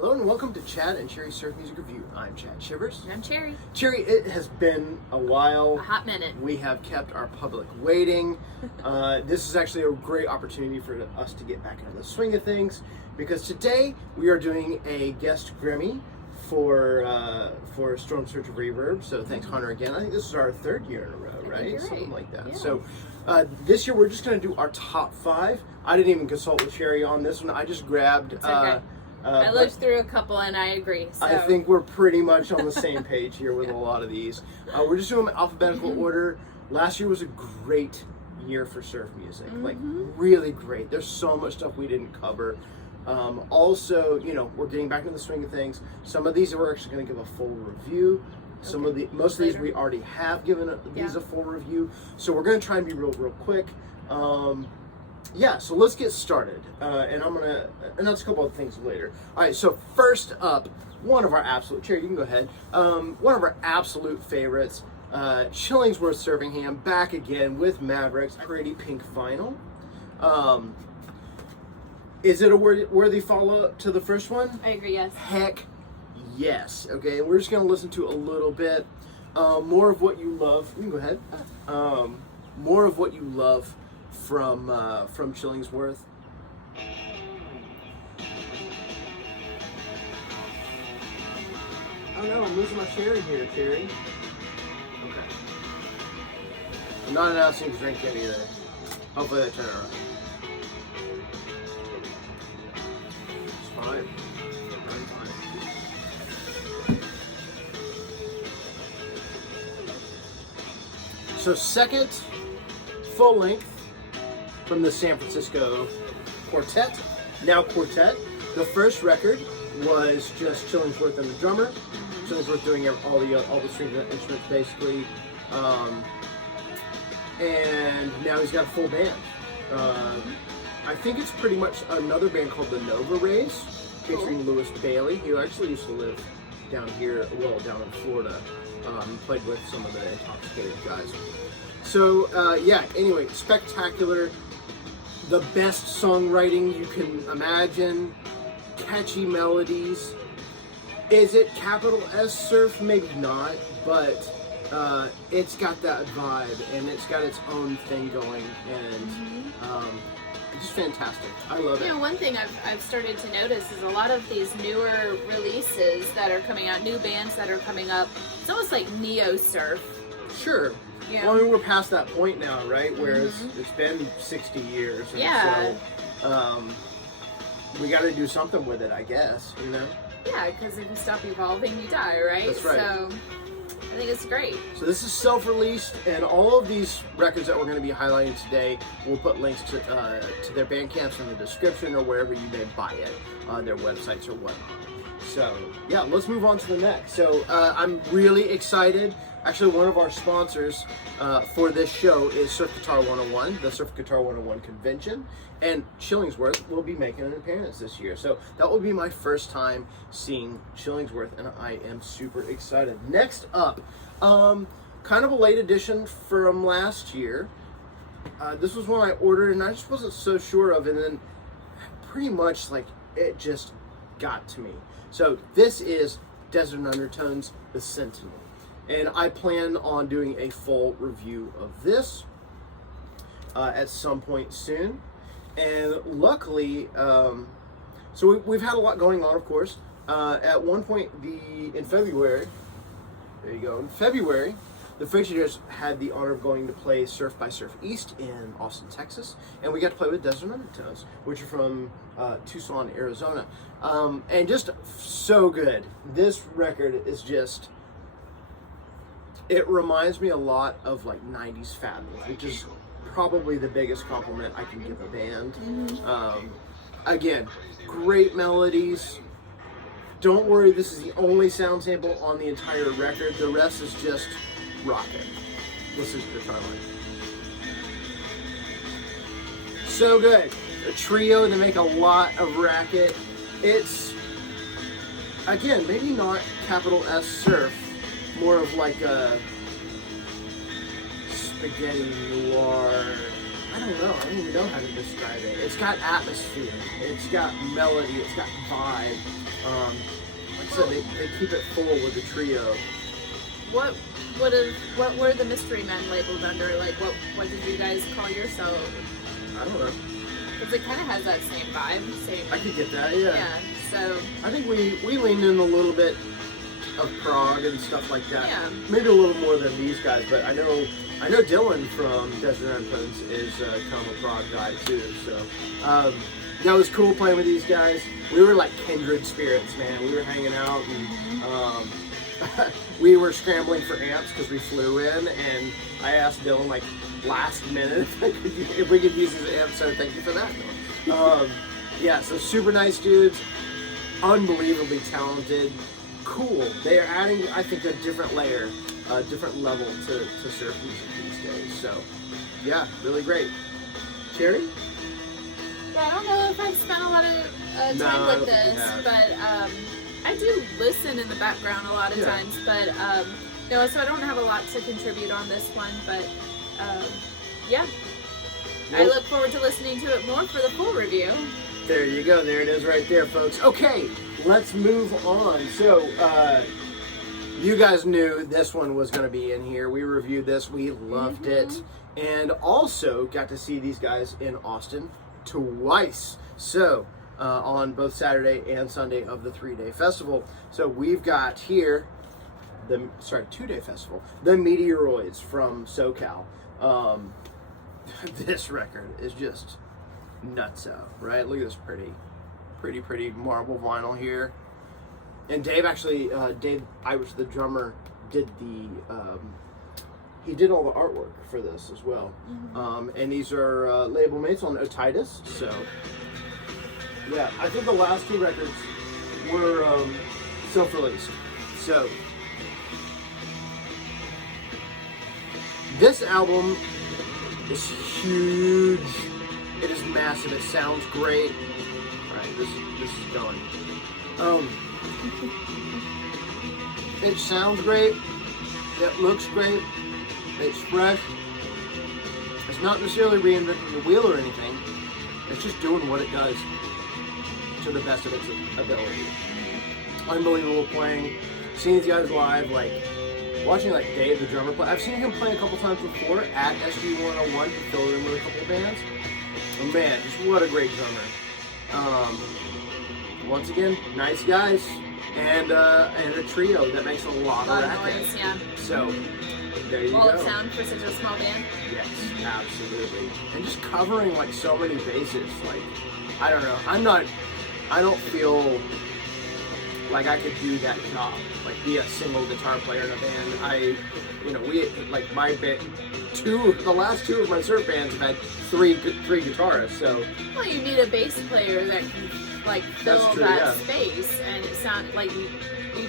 Hello and welcome to Chad and Cherry Surf Music Review. I'm Chad Shivers. And I'm Cherry. Cherry, it has been a while. A hot minute. We have kept our public waiting. This is actually a great opportunity for us to get back into the swing of things, because today we are doing a guest Gremmy for Storm Surge of Reverb. So thanks, Hunter, again. I think this is our third year in a row, right? Something like that. Yeah. So this year we're just going to do our top 5. I didn't even consult with Cherry on this one. I just grabbed... It's okay. I looked through a couple and I agree. So. I think we're pretty much on the same page here with a lot of these. We're just doing them in alphabetical order. Last year was a great year for surf music, like really great. There's so much stuff we didn't cover. Also, you know, we're getting back into the swing of things. Some of these we're actually going to give a full review. Most of these we already have given these a full review. So we're going to try and be real quick. Yeah, so let's get started, and I'm gonna announce a couple of things later. All right, so first up, one of our absolute, Cherry, you can go ahead. One of our absolute favorites, Chillingsworth Surfing Ham, back again with Mavericks, pretty pink vinyl. Is it a worthy follow-up to the first one? I agree, yes. Heck yes. Okay, we're just gonna listen to a little bit more of what you love. You can go ahead. More of what you love from Chillingsworth. Oh no, I'm losing my Cherry here, Cherry. Okay. I'm not announcing drink yet either. Hopefully they turn it around. It's fine. I'm fine. So second full length from the San Francisco quartet, now quartet. The first record was just Chillingsworth and the drummer. Chillingsworth doing all the string instruments basically, and now he's got a full band. I think it's pretty much another band called the Nova Rays, featuring Lewis Bailey, who actually used to live down here, well, down in Florida. Played with some of the Intoxicated guys. So yeah, anyway, spectacular. The best songwriting you can imagine, catchy melodies. Is it capital S surf? Maybe not, but it's got that vibe and it's got its own thing going, and it's just fantastic. I love it. You know, one thing I've started to notice is a lot of these newer releases that are coming out, new bands that are coming up, it's almost like neo surf. Sure. Yeah. Well, I mean, we're past that point now, right? Where it's been 60 years. And yeah. So, we got to do something with it, I guess, you know? Yeah, because if you stop evolving, you die, right? That's right. So, I think it's great. So this is self-released, and all of these records that we're going to be highlighting today, we'll put links to their Bandcamps in the description or wherever you may buy it, their websites or whatnot. So, yeah, let's move on to the next. So, I'm really excited. Actually, one of our sponsors for this show is Surf Guitar 101, the Surf Guitar 101 convention, and Chillingsworth will be making an appearance this year. So that will be my first time seeing Chillingsworth, and I am super excited. Next up, kind of a late edition from last year. This was one I ordered, and I just wasn't so sure of, and then pretty much like it just got to me. So this is Desert Undertones, the Sentinel. And I plan on doing a full review of this at some point soon. And luckily, so we've had a lot going on, of course. At one point, in February, there you go, in February, the Frenchiers had the honor of going to play Surf by Surf East in Austin, Texas. And we got to play with Desert Undertones, which are from Tucson, Arizona. And just so good. This record is just... It reminds me a lot of like 90s Fabulous, which is probably the biggest compliment I can give a band. Again, great melodies. Don't worry, this is the only sound sample on the entire record. The rest is just rocking. Listen to the guitar line. So good. A trio, they make a lot of racket. It's, again, maybe not capital S surf, more of like a spaghetti noir. I don't know. I don't even know how to describe it. It's got atmosphere. It's got melody. It's got vibe. Like I said, they keep it full with the trio. What were the Mystery Men labeled under? Like, what did you guys call yourself? I don't know. Because it kind of has that same vibe. I could get that, yeah. Yeah, so... I think we leaned in a little bit of prog and stuff like that. Yeah. Maybe a little more than these guys, but I know Dylan from Desert Undertones is kind of a prog guy too, so... that was cool playing with these guys. We were like kindred spirits, man. We were hanging out and... we were scrambling for amps because we flew in, and I asked Dylan like last minute if we could use his amp, so thank you for that. Yeah, so super nice dudes, unbelievably talented, cool. They are adding, I think, a different layer, a different level to surf music these days. So yeah, really great. Cherry? Yeah, I don't know if I've spent a lot of time with this, but I do listen in the background a lot of times, but no, so I don't have a lot to contribute on this one, but yeah. I look forward to listening to it more for the full review. There you go, there it is right there, folks. Okay, let's move on. So, you guys knew this one was going to be in here. We reviewed this, we loved it, and also got to see these guys in Austin twice. So, on both Saturday and Sunday of the 3-day festival. So we've got here the 2-day festival, the Meteoroids from SoCal. This record is just nutso, right? Look at this pretty marble vinyl here. And Dave actually, Dave Irish, the drummer, did he did all the artwork for this as well. And these are label mates on Otitis, so. Yeah, I think the last two records were self-released. So, this album is huge. It is massive. It sounds great. All right, this is going. It sounds great. It looks great. It's fresh. It's not necessarily reinventing the wheel or anything. It's just doing what it does to the best of its ability. Unbelievable playing. Seeing these guys live, like watching like Dave the drummer play. I've seen him play a couple times before at SG101 to fill in with a couple bands. Oh man, just what a great drummer. Once again, nice guys and a trio that makes a lot of noise, yeah. So there you go. Wall of sound for such a small band. Yes, absolutely. And just covering like so many bases. Like, I don't know. I don't feel like I could do that job, like be a single guitar player in a band. The last two of my surf bands have had three guitarists, so. Well, you need a bass player that can, like, fill that space, and it sounds like you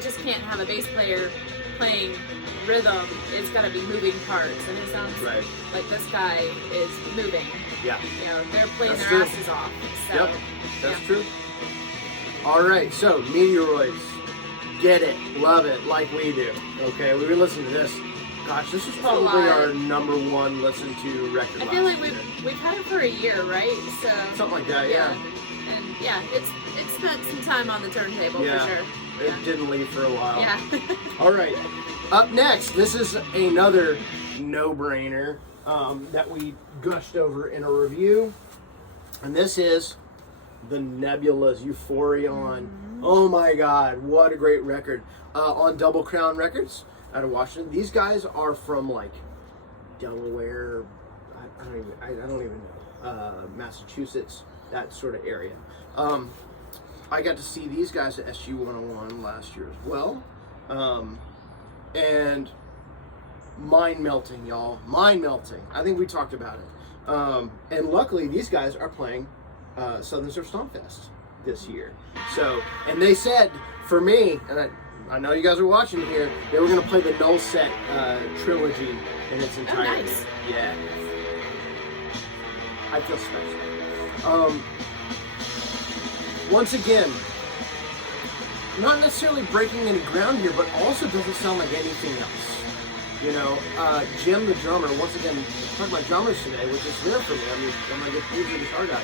just can't have a bass player playing rhythm. It's got to be moving parts, and it sounds like this guy is moving. Yeah. You know, they're playing their asses off. So, yep, that's true. All right, so Meteoroids, get it, love it, like we do. Okay, we were listening to this. Gosh, this is probably our #1 listened to record. I feel like we've had it for a year, right? So something like that, yeah. And yeah, it's spent some time on the turntable for sure. It didn't leave for a while. Yeah. All right, up next, this is another no-brainer that we gushed over in a review, and this is the Nebula's Euphorion. Oh my God, what a great record. On Double Crown Records out of Washington. These guys are from like Delaware, I don't even know, Massachusetts, that sort of area. I got to see these guys at SG101 last year as well. And mind-melting, y'all. Mind-melting. I think we talked about it. And luckily, these guys are playing Southern Surf Stompfest this year. So, and they said, for me, and I know you guys are watching here, they were going to play the Null Set trilogy in its entirety. Oh, nice. Yeah. I feel special. Once again, not necessarily breaking any ground here, but also doesn't sound like anything else. You know, Jim the drummer, once again, talking about drummers today, which is rare for me. I'm a guitar guy.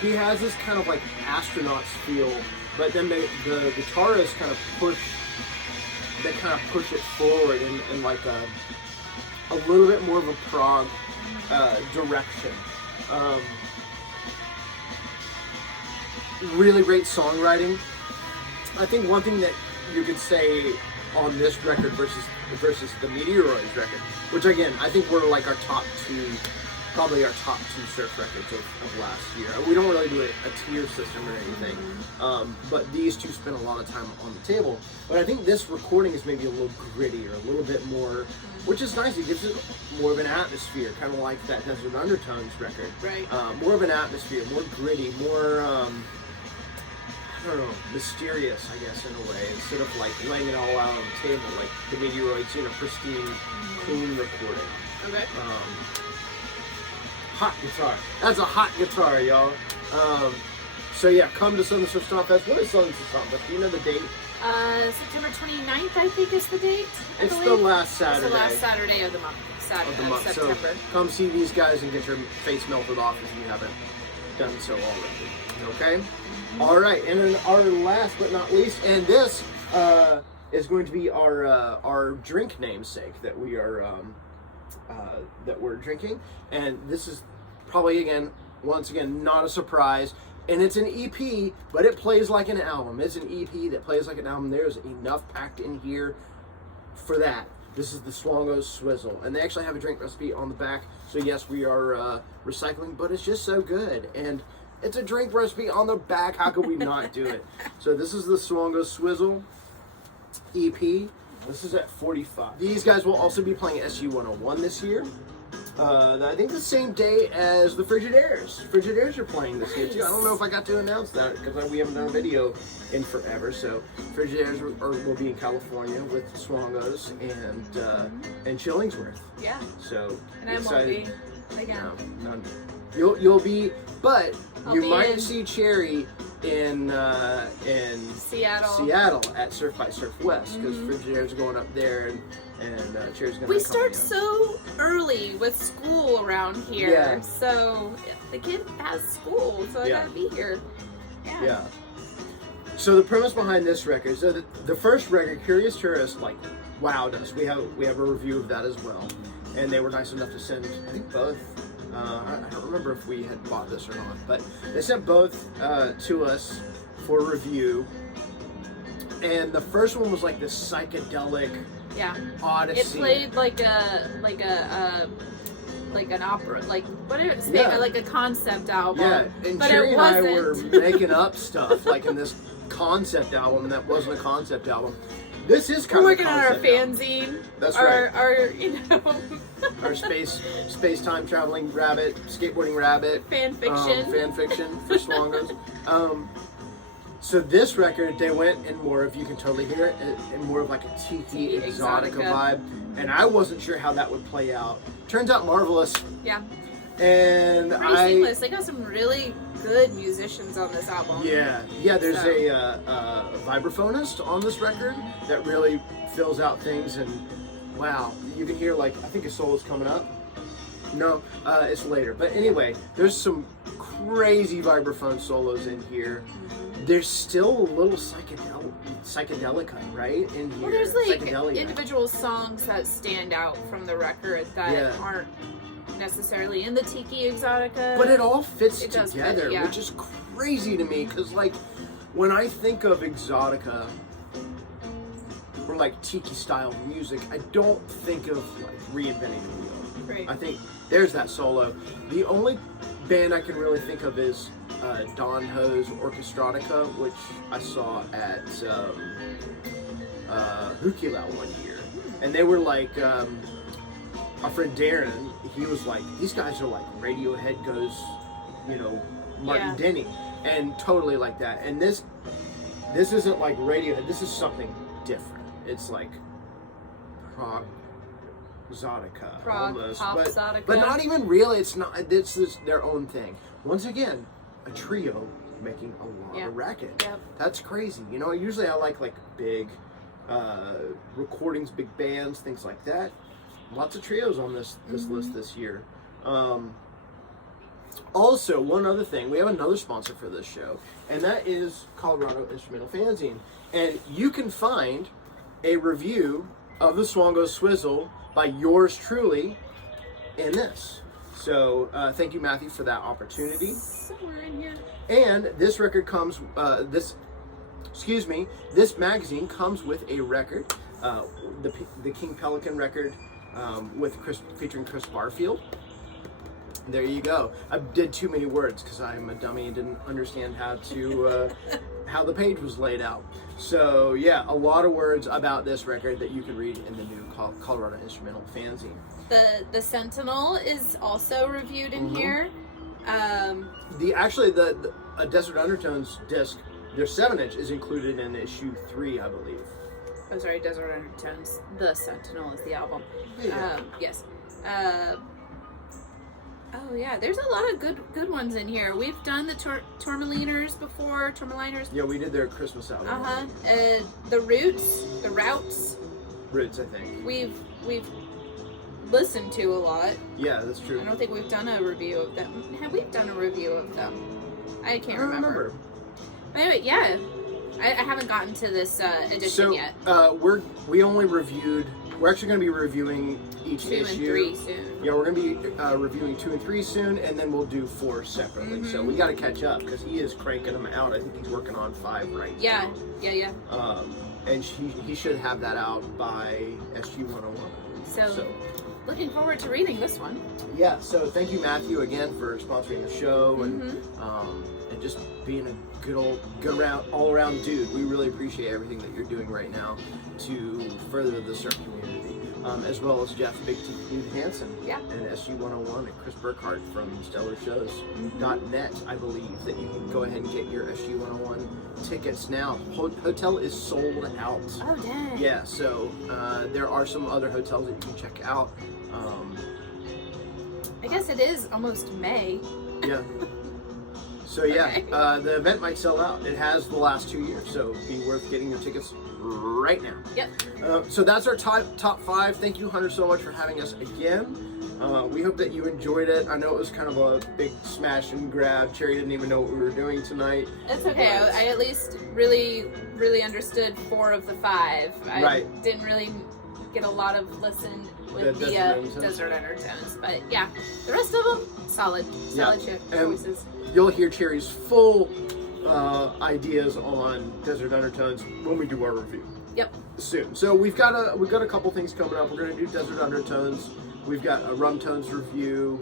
He has this kind of like astronaut's feel but then the guitarists kind of push it forward in like a little bit more of a prog direction. Really great songwriting. I think one thing that you could say on this record versus the Meteoroids record, which again I think were like probably our top two surf records of last year. We don't really do a tier system or anything, but these two spent a lot of time on the table. But I think this recording is maybe a little grittier, a little bit more, which is nice. It gives it more of an atmosphere, kind of like that Desert Undertones record. Right. More of an atmosphere, more gritty, more I don't know, mysterious, I guess, in a way, instead of like laying it all out on the table, like the Meteoroids in a pristine, clean recording. Okay. Hot guitar. That's a hot guitar, y'all. So yeah, come to Southern Surf Stomp Fest. What is Southern Surf Stomp Fest? Do you know the date? September 29th, I think is the date. It's the last Saturday. It's the last Saturday of the month. September. So come see these guys and get your face melted off if you haven't done so already. Okay? All right, and then our last but not least, and this is going to be our drink namesake that we are that we're drinking, and this is probably once again not a surprise, and it's an EP, but it plays like an album. It's an EP that plays like an album. There's enough packed in here for that. This is the Swongos Swizzle, and they actually have a drink recipe on the back. So yes, we are recycling, but it's just so good, and it's a drink recipe on the back. How could we not do it? So this is the Swongo Swizzle EP. This is at 45. These guys will also be playing SU 101 this year. I think the same day as the Frigidaires. Frigidaires are playing this year too. I don't know if I got to announce that because we haven't done a video in forever. So Frigidaires will be in California with Swongos and Chillingsworth. Yeah. So and I won't be again. No, none. You'll be, but you might in see Cherry in Seattle at Surf by Surfwest because Frigidaires are going up there and Cherry's going to. We start so early with school around here, so the kid has school, so I gotta be here. Yeah. So the premise behind this record, so the first record, Curious Tourist, like wowed us. We have a review of that as well, and they were nice enough to send, I think, both. I don't remember if we had bought this or not, but they sent both to us for review. And the first one was like this psychedelic odyssey. It played like an opera, like what did it say? Like a concept album. Yeah, and but Jerry it and I wasn't. were making up stuff like in this concept album, and that wasn't a concept album. This is kind we're of working on our fanzine. That's right. Our our space time traveling rabbit, skateboarding rabbit. Fan fiction. Fan fiction for Swongos. So this record, they went in more of, you can totally hear it, in more of like a tiki exotica vibe. And I wasn't sure how that would play out. Turns out marvelous. Yeah. And pretty seamless. They got some really good musicians on this album. Yeah, there's a vibraphonist on this record that really fills out things, and wow, you can hear, like, I think his solo's coming up. No, it's later. But anyway, there's some crazy vibraphone solos in here. There's still a little psychedelica, right, in here. Well, there's like individual songs that stand out from the record that aren't necessarily in the tiki exotica, but it all fits together, which is crazy to me, because like when I think of exotica or like tiki style music, I don't think of like reinventing the wheel. Right. I think there's that solo. The only band I can really think of is Don Ho's Orchestratica, which I saw at Hukilau one year, and they were like our friend Darren, he was like, these guys are like Radiohead goes, Martin Denny, and totally like that. And this isn't like Radiohead. This is something different. It's like prog exotica, almost, but not even really. It's not. This is their own thing. Once again, a trio making a lot of racket. Yep. That's crazy. Usually I like big recordings, big bands, things like that. Lots of trios on this list this year. Also, one other thing, we have another sponsor for this show, and that is Colorado Instrumental Fanzine. And you can find a review of the Swango Swizzle by yours truly in this. So thank you, Matthew, for that opportunity. Somewhere in here. And this record comes, this magazine comes with a record, the King Pelican record featuring Chris Barfield. There you go. I did too many words because I'm a dummy and didn't understand how to how the page was laid out. So yeah, a lot of words about this record that you can read in the new Colorado Instrumental Fanzine. The Sentinel is also reviewed in here. The Desert Undertones disc, their 7-inch, is included in issue 3, I believe. Oh, sorry, Desert Undertones. The Sentinel is the album. Yeah. Yes. Oh yeah, there's a lot of good ones in here. We've done the Tourmaliners before. Tourmaliners. Yeah, we did their Christmas album. The Routes. Roots, I think. We've listened to a lot. Yeah, that's true. I don't think we've done a review of them. Have we done a review of them? I can't remember. But anyway, yeah. I haven't gotten to this edition yet. We only reviewed. We're actually going to be reviewing each 2 issue. and 3 soon. Yeah, we're going to be reviewing 2 and 3 soon, and then we'll do 4 separately. So we got to catch up because he is cranking them out. I think he's working on 5 right now. Yeah. And he should have that out by SG 101. So looking forward to reading this one. Yeah. So thank you, Matthew, again for sponsoring the show and just being a all around dude. We really appreciate everything that you're doing right now to further the surf community, as well as Jeff Big Dude Hansen and SG 101 and Chris Burkhardt from StellarShows.net. I believe that you can go ahead and get your SG 101 tickets now. Hotel is sold out. Oh dang. Yeah, so there are some other hotels that you can check out. I guess it is almost May. Yeah. So yeah, the event might sell out. It has the last 2 years, so it'd be worth getting your tickets right now. Yep. So that's our top 5. Thank you, Hunter, so much for having us again. We hope that you enjoyed it. I know it was kind of a big smash and grab. Cherry didn't even know what we were doing tonight. It's okay. I at least really understood 4 of the 5. I didn't really get a lot of listen with the Desert Undertones, but yeah, the rest of them solid choices. You'll hear Cherry's full ideas on Desert Undertones when we do our review. Yep. Soon. So we've got a couple things coming up. We're going to do Desert Undertones. We've got a Rum Tones review,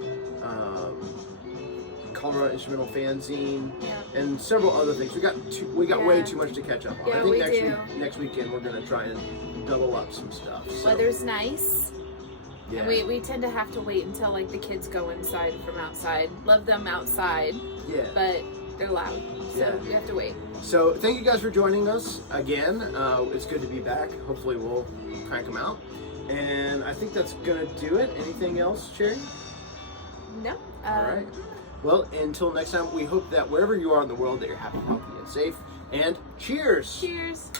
Colorado Instrumental Fanzine, and several other things. We got way too much to catch up on. Yeah, I think next weekend we're going to try and double up some stuff. So. Weather's nice. Yeah. And we tend to have to wait until like the kids go inside from outside. Love them outside. Yeah. But they're loud. So we have to wait. So thank you guys for joining us again. It's good to be back. Hopefully we'll crank them out. And I think that's going to do it. Anything else, Cherry? No. All right. Well, until next time, we hope that wherever you are in the world that you're happy, healthy, and safe. And cheers! Cheers!